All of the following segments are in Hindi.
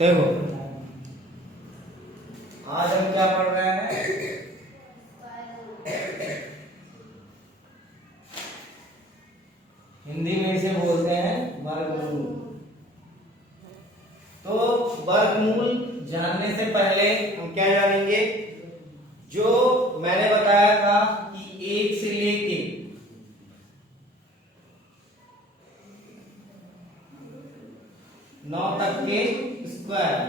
देखो आज हम क्या पढ़ रहे हैं? हिंदी में इसे बोलते हैं वर्गमूल। तो वर्गमूल जानने से पहले हम क्या जानेंगे? जो मैंने बताया था कि 1 से लेके 9 तक के स्क्वायर,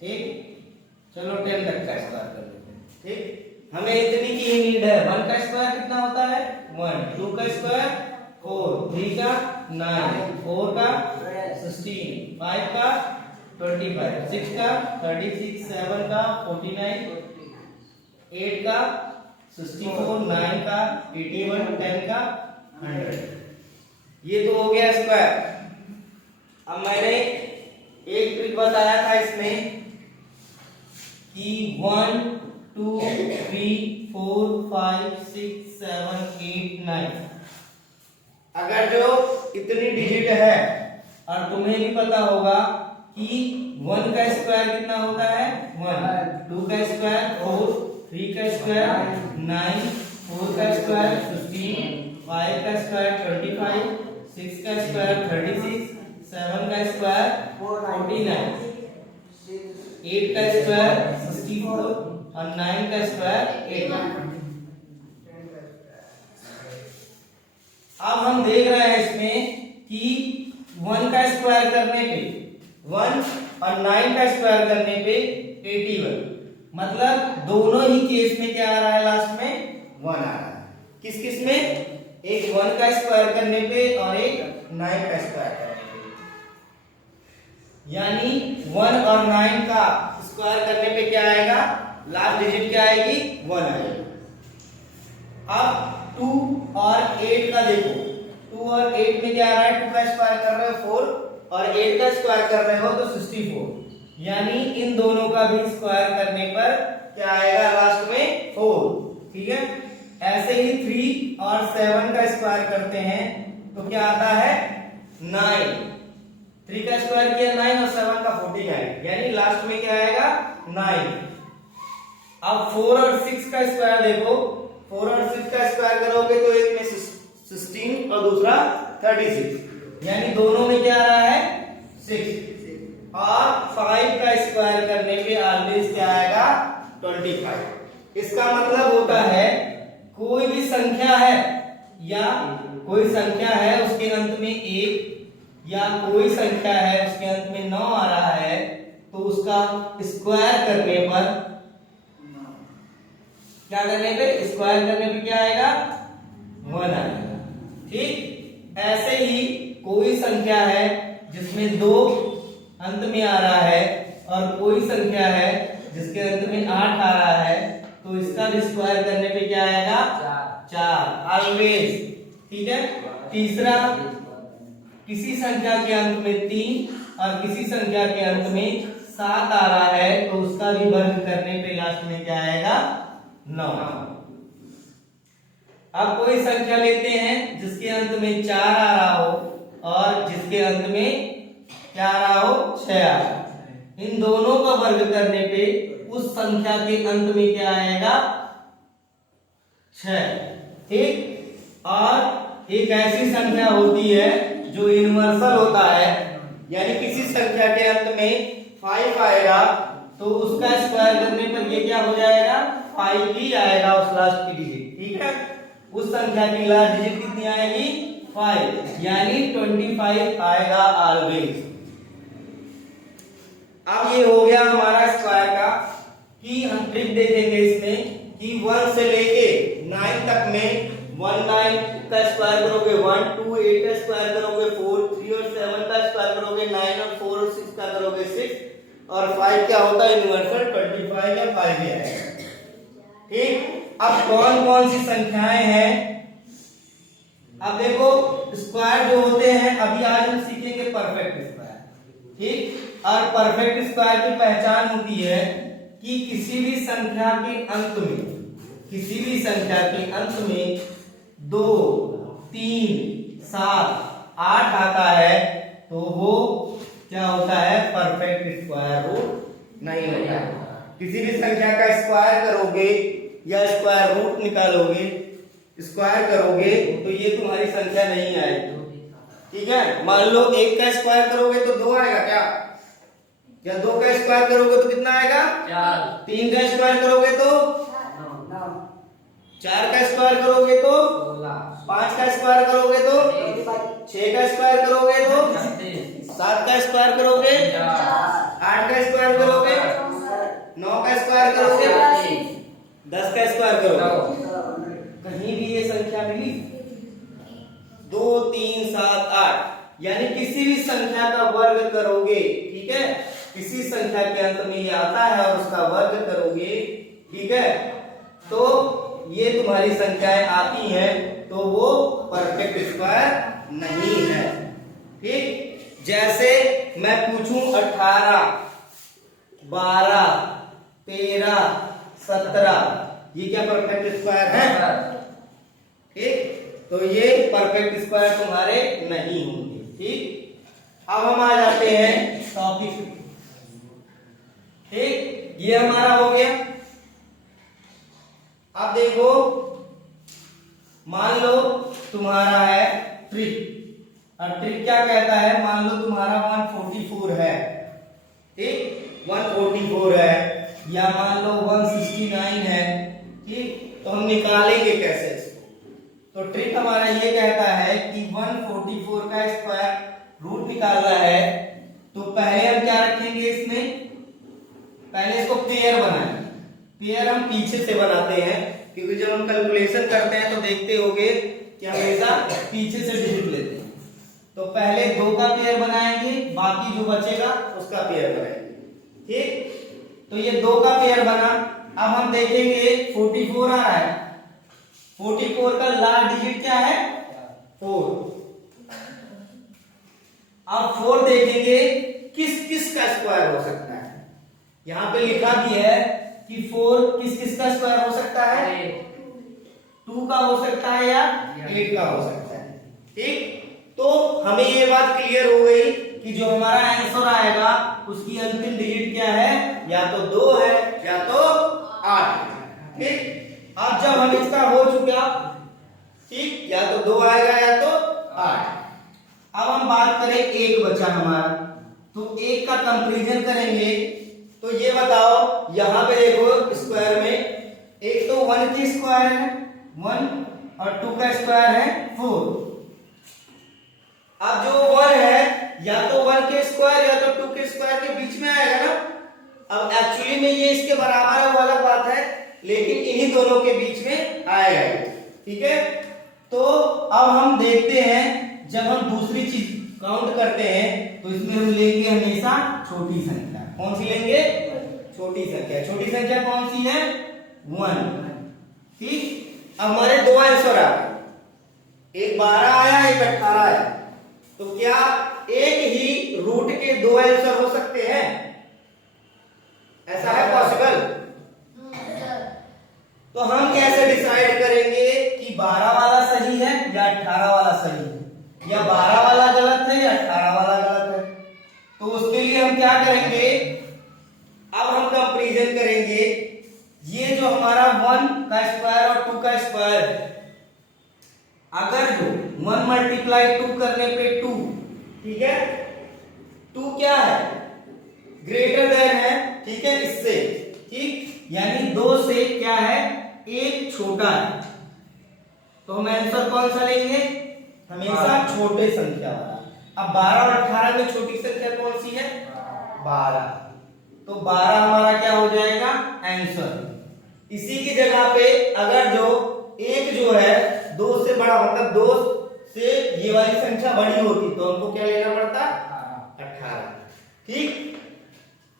ठीक। चलो 10 तक का स्क्वायर कर लेते हैं, ठीक। हमें इतनी की ही नीड है। 1 का स्क्वायर कितना होता है? 1। 2 का स्क्वायर 4, 3 का 9, 4 का 16, 5 का 25, 6 का 36, 7 का 49, 8 का 64, 9 का 81, 10 का 100। ये तो हो गया स्क्वायर। अब मैंने एक ट्रिक बताया था इसमें कि 1 2 3 4 5 6 7 8 9, अगर जो इतनी डिजिट है, और तुम्हें भी पता होगा कि 1 का स्क्वायर कितना होता है? 1। 2 का स्क्वायर 4, 3 का स्क्वायर 9, 4 का स्क्वायर 16, 5 का स्क्वायर 25, 6 का स्क्वायर 36, 7 का स्क्वायर 49, 8 का स्क्वायर 64 और 9 का स्क्वायर 8। अब हम देख रहे हैं इसमें कि 1 का स्क्वायर करने पे 1 और 9 का स्क्वायर करने पे 81, मतलब दोनों ही केस में क्या आ रहा है? लास्ट में 1 आ रहा है। किस किस में? एक 1 का स्क्वायर करने पे और एक 9 का स्क्वायर करने पे। यानी 1 और 9 का स्क्वायर करने पे क्या आएगा? लास्ट डिजिट क्या आएगी? 1 आएगी। अब 2 और 8 का देखो, 2 और 8 में क्या आ रहा है? 2 का स्क्वायर कर रहे हो 4 और 8 का स्क्वायर कर रहे हो तो 64, यानी इन दोनों का भी स्क्वायर करने पर क्या आएगा? लास्ट में 4, ठीक है। ऐसे ही 3 और 7 का स्क्वायर करते हैं तो क्या आता है? 9। 3 का स्क्वायर किया 9 और 7 का 49, यानी लास्ट में क्या आएगा? 9। अब 4 और 6 का स्क्वायर देखो, 4 और 6 का स्क्वायर करोगे तो एक में 16 और दूसरा 36, यानी दोनों में क्या आ रहा है? 6। और 5 का स्क्वायर करने पे ऑलवेज क्या आएगा? 25। इसका मतलब होता है कोई भी संख्या है या कोई संख्या है उसके अंत में 1, या कोई संख्या है उसके अंत में 9 आ रहा है, तो उसका स्क्वायर करने पर क्या करने पे? स्क्वायर करने पे क्या आएगा? 1 आएगा, ठीक। ऐसे ही कोई संख्या है जिसमें 2 अंत में आ रहा है और कोई संख्या है जिसके अंत में 8 आ रहा है, तो इसका भी स्क्वायर करने पे क्या आएगा? 4 ऑलवेज, ठीक है। तीसरा, किसी संख्या के अंत में 3 और किसी संख्या के अंत में 7 आ रहा है, तो उसका भी वर्ग करने पे लास्ट में क्या आएगा? 9। अब कोई संख्या लेते हैं जिसके अंत में 4 आ रहा हो और जिसके अंत में क्या आ रहा हो? 6 आ रहा हो। इन दोनों का वर्ग करने पे उस संख्या के अंत में क्या आएगा? 6, ठीक। और एक ऐसी संख्या होती है जो यूनिवर्सल होता है, यानी किसी संख्या के अंत में 5 आएगा तो उसका स्क्वायर करने पर ये क्या हो जाएगा? 5 ही आएगा उस लास्ट की डिजिट, ठीक है। उस संख्या की लास्ट डिजिट कितनी आएगी? 5, यानी 25 आएगा ऑलवेज। अब ये हो गया हमारा स्क्वायर का। कि हम ट्रिक देखेंगे इसमें कि 1 से लेके 9 तक में 1 9 का स्क्वायर करोगे 1, 2 8 का स्क्वायर करोगे 4, 3 और 7 का स्क्वायर करोगे 9 और 4 और 6 का करोगे 6 और 5 क्या होता है? यूनिवर्सल 25 या 5 ही आएगा, ठीक। अब कौन कौन सी संख्याएं हैं? अब देखो स्क्वायर जो होते हैं, अभी आज हम सीखेंगे परफेक्ट स्क्वायर, ठीक। और परफेक्ट स्क्वायर की पहचान होती है कि किसी भी संख्या के अंत में 2, 3, 7 8 आता है तो वो क्या होता है, परफेक्ट स्क्वायर रूट नहीं होता। किसी भी संख्या का स्क्वायर करोगे या स्क्वायर रूट निकालोगे, स्क्वायर करोगे तो ये तुम्हारी संख्या नहीं आएगी। ठीक है, मान लो 1 का स्क्वायर करोगे तो 2 आएगा क्या, या 2 का स्क्वायर करोगे तो कितना आएगा 4, 3 का स्क्वायर करोगे तो 9, 4 का स्क्वायर करोगे तो 16, 5 का स्क्वायर करोगे तो 6 का स्क्वायर करोगे तो 7 का स्क्वायर करोगे 8 का स्क्वायर करोगे 9 का स्क्वायर करोगे 10 का स्क्वायर करोगे। कहीं भी ये संख्या मिली 2 3 7 8, यानी किसी भी संख्या का वर्ग करोगे, ठीक है, किसी संख्या के अंत में ये आता है और उसका वर्ग करोगे, ठीक है, तो ये तुम्हारी संख्याएं आती हैं तो वो परफेक्ट स्क्वायर नहीं है। ठीक, जैसे मैं पूछूं 18 12 13 17, ये क्या परफेक्ट स्क्वायर है? ठीक, तो ये परफेक्ट स्क्वायर तुम्हारे नहीं होंगे। ठीक, अब हम आ जाते हैं टॉपिक। ठीक, ये हमारा हो गया। अब देखो, मान लो तुम्हारा है ट्रिक, और ट्रिक क्या कहता है, मान लो तुम्हारा 144 है, ठीक, 144 है, या मान लो 169 है, ठीक, तो हम निकालेंगे कैसे इसको? तो ट्रिक हमारा ये कहता है कि 144 का स्क्वायर रूट निकालना है, तो पहले हम क्या रखेंगे इसमें, पहले इसको पेयर बनाएंगे। पेयर हम पीछे से बनाते हैं, क्योंकि जब हम कैलकुलेशन करते हैं तो देखते होंगे कि हमेशा पीछे से डिजिट लेते हैं। तो पहले 2 का पेयर बनाएंगे, बाकी जो बचेगा उसका पेयर बनाएंगे। ठीक, तो ये 2 का पेयर बना। अब हम देखेंगे 44 आ रहा है, 44 का लास्ट डिजिट क्या है 4। अब 4 देखेंगे किस किस का स्क्वायर हो सकता है। यहां पे लिखा भी है कि 4 किस किस का स्क्वायर हो सकता है, 2 का हो सकता है या 8 का हो सकता है। ठीक, तो हमें ये बात क्लियर हो गई कि जो हमारा आंसर आएगा उसकी अंतिम डिजिट क्या है, या तो 2 है या तो 8। ठीक, अब जब हम इसका हो चुका, ठीक, या तो 2 आएगा या तो 8। अब हम बात करें 1 बचा हमारा, तो 1 का कंपैरिजन करेंगे। तो ये बताओ, यहां पे देखो स्क्वायर में एक तो 1 की स्क्वायर है 1 और 2 का स्क्वायर है 4। अब जो 1 है या तो 1 के स्क्वायर या तो 2 के स्क्वायर के बीच में आएगा ना। अब एक्चुअली में ये इसके बराबर है वो अलग बात है, लेकिन इन्हीं दोनों के बीच में आएगा। ठीक है, तो अब हम देखते हैं, जब हम दूसरी चीज काउंट करते हैं तो इसमें हम लेंगे हमेशा छोटी संख्या। कौन सी लेंगे, छोटी संख्या। छोटी संख्या कौन सी है 1। ठीक, अब हमारे 2 आंसर आ गए, एक 12 आया एक 18 आया, तो क्या एक ही रूट के 2 आंसर हो सकते हैं? ऐसा है पॉसिबल? तो हम कैसे डिसाइड करेंगे कि 12 वाला सही है या 18 वाला सही है, या 12 वाला गलत है या 18 वाला गलत है? तो उसके लिए हम क्या करेंगे, अब हम कंपैरिजन करेंगे। ये जो हमारा 1 का स्क्वायर और 2 का स्क्वायर है, अगर जो 1 मल्टीप्लाई 2 करने पे 2, ठीक है, 2 क्या है ग्रेटर देन है, ठीक है, इससे, ठीक, यानी 2 से क्या है 1 छोटा है, तो हम आंसर कौन सा लेंगे, हमेशा छोटे संख्या वाला। अब 12 और 18 में छोटी संख्या कौन सी है 12, तो 12 हमारा क्या हो जाएगा आंसर। इसी की जगह पे अगर जो एक जो है 2 से बड़ा, मतलब 2 से ये वाली संख्या बड़ी होती तो हमको क्या लेना पड़ता 18। ठीक,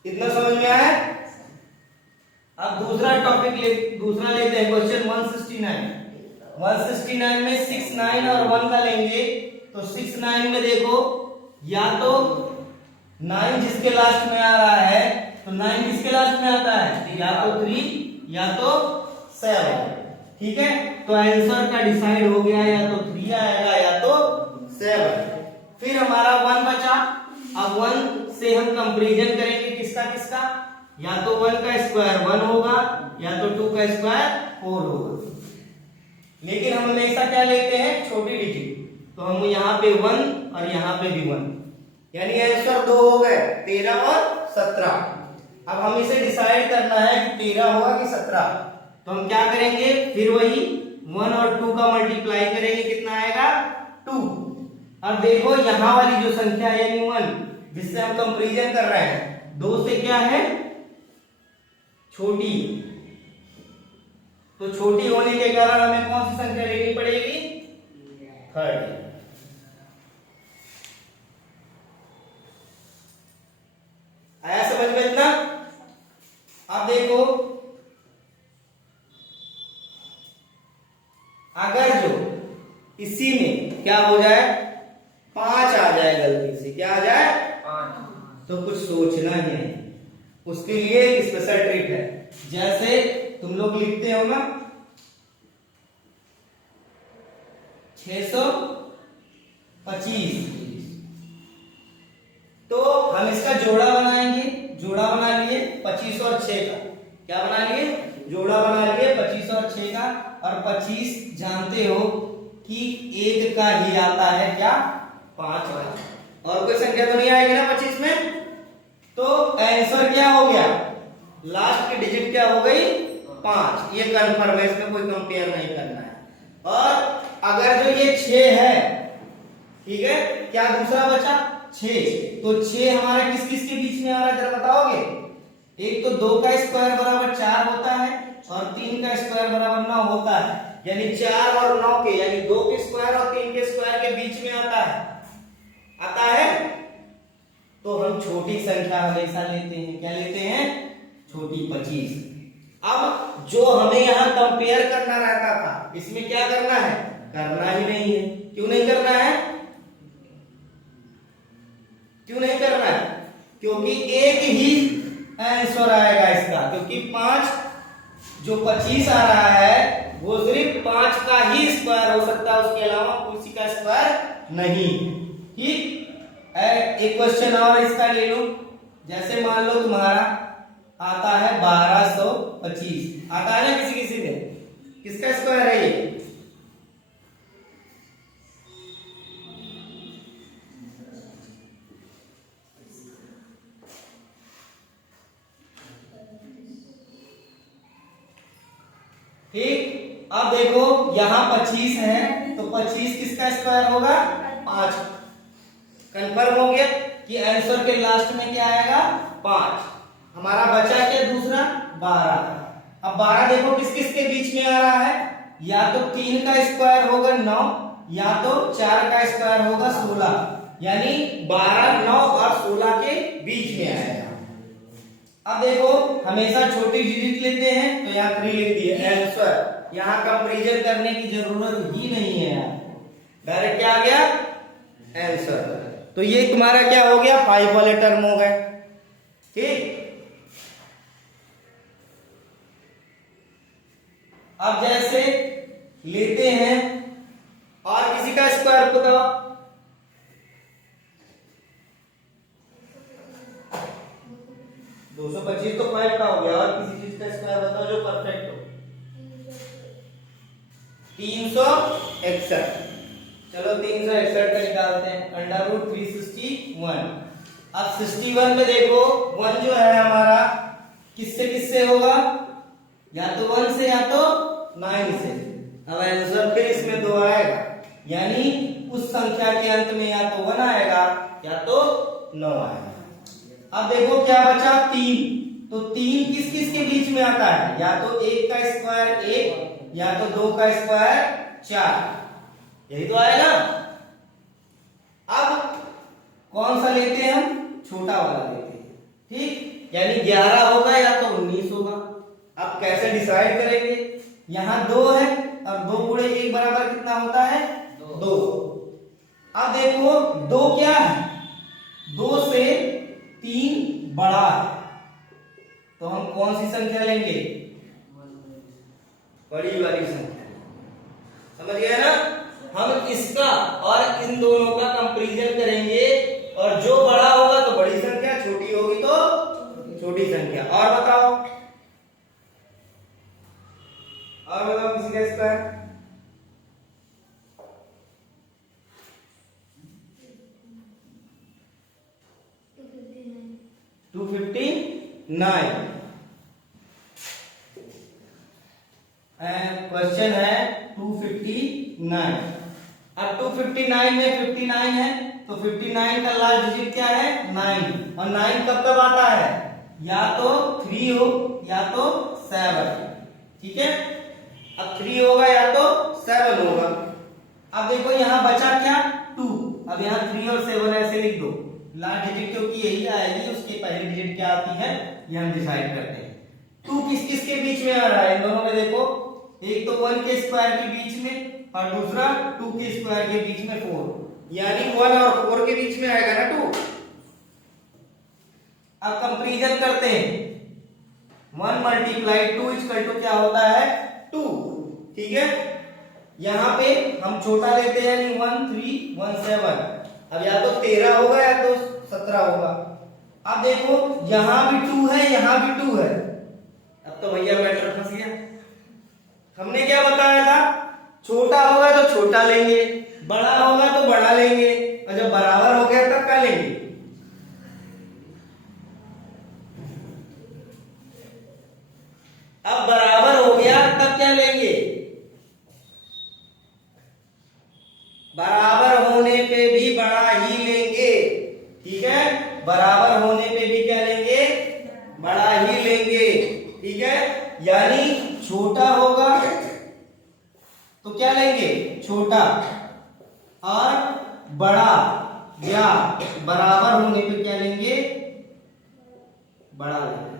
इतना समझ में आया? अब दूसरा टॉपिक दूसरा लेते हैं, क्वेश्चन 169। 169 में 6 9 और 1 का लेंगे, तो 6 9 में देखो, या तो 9 जिसके लास्ट में आ रहा है, तो 9 किसके लास्ट में आता है, या तो 3 या तो 7। ठीक है, तो आंसर का डिसाइड हो गया, या तो 3 आएगा या तो 7। फिर हमारा 1 बचा। अब 1 से हम कंपैरिजन करेंगे किसका किसका, या तो 1 का स्क्वायर 1 होगा या तो 2 का स्क्वायर 4 होगा। लेकिन हम हमेशा क्या लेते हैं, छोटी डिजिट। तो हम यहाँ पे 1 और यहाँ पे भी 1, यानी आंसर 2 हो गए, 13 और 17। अब हम इसे डिसाइड करना है कि 13 होगा कि 17। तो हम क्या करेंगे, फिर वही 1 और 2 का मल्टीप्लाई करेंगे, कितना आएगा 2। अब देखो यहाँ वाली जो संख्या है यानी 1 जिससे हम कंपैरिजन कर रहे हैं, 2 से क्या है छोटी, तो छोटी होने के कारण हमें कौन सी संख्या लेनी पड़ेगी, 30। आया समझ में इतना। अब देखो अगर जो इसी में क्या हो जाए 5 आ जाए, गलती से क्या आ जाए 5, तो कुछ सोचना ही है। उसके लिए एक स्पेशल ट्रिक है। जैसे तुम लोग लिखते हो ना 625, तो हम इसका जोड़ा बनाएंगे। जोड़ा बना लिए 25 और 6 का, क्या बना लिए, जोड़ा बना लिए 25 और 6 का। और 25 जानते हो कि 1 का ही आता है क्या, 5 वाला, और कोई संख्या तो नहीं आएगी ना 25 में। तो आंसर क्या हो गया, लास्ट की डिजिट क्या हो गई 5। ये कंफर्म है, इसमें कोई कंपेयर नहीं करना है। और अगर जो ये 6 है, ठीक है, क्या दूसरा बचा 6, तो 6 हमारा किस किस के बीच में आ रहा है जरा बताओगे। एक तो 2 का स्क्वायर बराबर 4 होता है और 3 का स्क्वायर बराबर 9 होता है, यानी 4 और 9 के, यानी 2 के स्क्वायर और 3 के स्क्वायर के बीच में आता है। तो हम छोटी संख्या हमेशा लेते हैं, क्या लेते हैं, छोटी 25। अब जो हमें यहाँ कंपेयर करना रहता था, इसमें क्या करना है, करना ही नहीं है। क्यों नहीं करना है, क्यों नहीं करना है, क्योंकि एक ही आंसर आएगा इसका, क्योंकि 5 जो 25 आ रहा है वो सिर्फ 5 का ही स्क्वायर हो सकता है, उसके अलावा किसी का स्क्वायर नहीं। ठीक, एक क्वेश्चन और इसका ले लो। जैसे मान लो तुम्हारा आता है 1225, आता है ना किसी किसी में, किसका स्क्वायर है ये, ठीक। अब देखो यहां 25 है, तो 25 किसका स्क्वायर होगा, 5। कंफर्म हो गया कि आंसर के लास्ट में क्या आएगा 5। हमारा बचा क्या दूसरा 12। अब 12 देखो किस किस के बीच में आ रहा है, या तो 3 का स्क्वायर होगा 9, या तो 4 का स्क्वायर होगा 16, यानी 12, 9 और 16 के बीच में आएगा। अब देखो हमेशा छोटी डिजिट लेते हैं, तो यहाँ 3 लिख दिए आंसर। यहाँ कंपैरिजन करने की जरूरत ही नहीं है यार, डायरेक्ट क्या आ गया आंसर। तो ये तुम्हारा क्या हो गया 5 वाले टर्म हो गए। ठीक, अब जैसे लेते हैं और किसी का स्क्वायर बताओ, 225 तो 5 का हो गया, और किसी चीज का स्क्वायर बताओ जो परफेक्ट हो, 361। चलो 361 का निकालते हैं, √361। अब 61 में देखो 1 जो है हमारा किससे होगा, या तो 1 से या तो 9 से। अब आंसर फिर इसमें 2 आएगा, यानी उस संख्या के अंत में या तो 1 आएगा या तो 9 आएगा। अब देखो क्या बचा 3, तो 3 किस किस के बीच में आता है, या तो 1 का स्क्वायर 1, या तो 2 का स्क्वायर 4, यही तो आएगा। अब कौन सा लेते हैं हम, छोटा वाला लेते हैं। ठीक, यानी 11 होगा या तो 19 होगा। अब कैसे डिसाइड करेंगे, यहां 2 है और 2 गुणे 1 बराबर कितना होता है 2। अब देखो 2 क्या है, 2 से 3 बड़ा है, तो हम कौन सी संख्या लेंगे, बड़ी वाली संख्या। समझ गए ना, हम इसका और इन दोनों का कंपैरिजन करेंगे और जो बड़ा होगा तो बड़ी संख्या, छोटी होगी तो छोटी संख्या। और बताओ किसी का स्क्वायर। टू 259। क्वेश्चन है 259। अब 259 में 59 है तो 59 का लास्ट डिजिट क्या है 9। और 9 कब कब आता है, या तो 3 हो या तो 7। ठीक है, अब 3 होगा या तो 7 होगा। अब देखो यहां बचा क्या 2। अब यहां 3 और 7 ऐसे लिख दो, लास्ट डिजिट क्योंकि यही आएगी, उसकी पहली डिजिट क्या आती है ये हम डिसाइड करते हैं। 2 किस किस के बीच में आ रहा है, इन दोनों में देखो, एक तो 1 के स्क्वायर के बीच में और दूसरा 2 के स्क्वायर के बीच में 4, यानी 1 और 4 के बीच में आएगा ना 2। अब कंपैरिजन करते हैं, 1 मल्टीप्लाई 2 इक्वल टू क्या होता है 2। ठीक है, यहां पे हम छोटा लेते हैं, यानी 1 3 1 7। अब या तो 13 होगा या तो 17 होगा। अब देखो यहां भी 2 है, यहां भी 2 है। अब तो भैया मैटर फंस गया। हमने क्या बताया था, छोटा होगा तो छोटा लेंगे, बड़ा होगा तो बड़ा लेंगे, और जब बराबर हो गया तब क्या लेंगे। अब बराबर हो गया तब क्या लेंगे, बराबर होने पे भी बड़ा ही लेंगे। ठीक है, बराबर होने पे भी क्या लेंगे, बड़ा ही लेंगे। ठीक है, यानी छोटा होगा तो क्या लेंगे छोटा, और बड़ा या बराबर होने पे क्या लेंगे बड़ा लेंगे।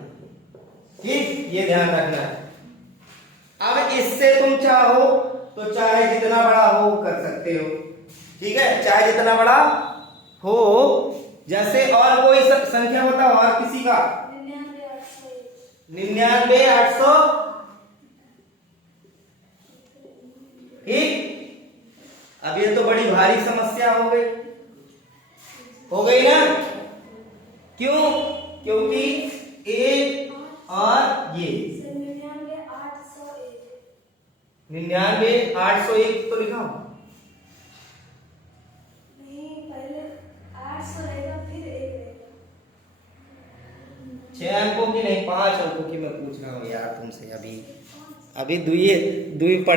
ठीक, ये ध्यान रखना है। अब इससे तुम चाहो तो चाहे जितना बड़ा हो कर सकते हो। ठीक है, चाहे जितना बड़ा हो। जैसे और कोई संख्या बताओ, और किसी का 99 800। ठीक, अब ये तो बड़ी भारी समस्या हो गई ना। क्यों, क्योंकि एक और ये 99 801 तो लिखा हो। पहले 800 रहेगा फिर 1 रहेगा। 6 अंकों की नहीं 5 अंकों की मैं पूछ रहा हूँ यार तुमसे। अभी दुई पढ़े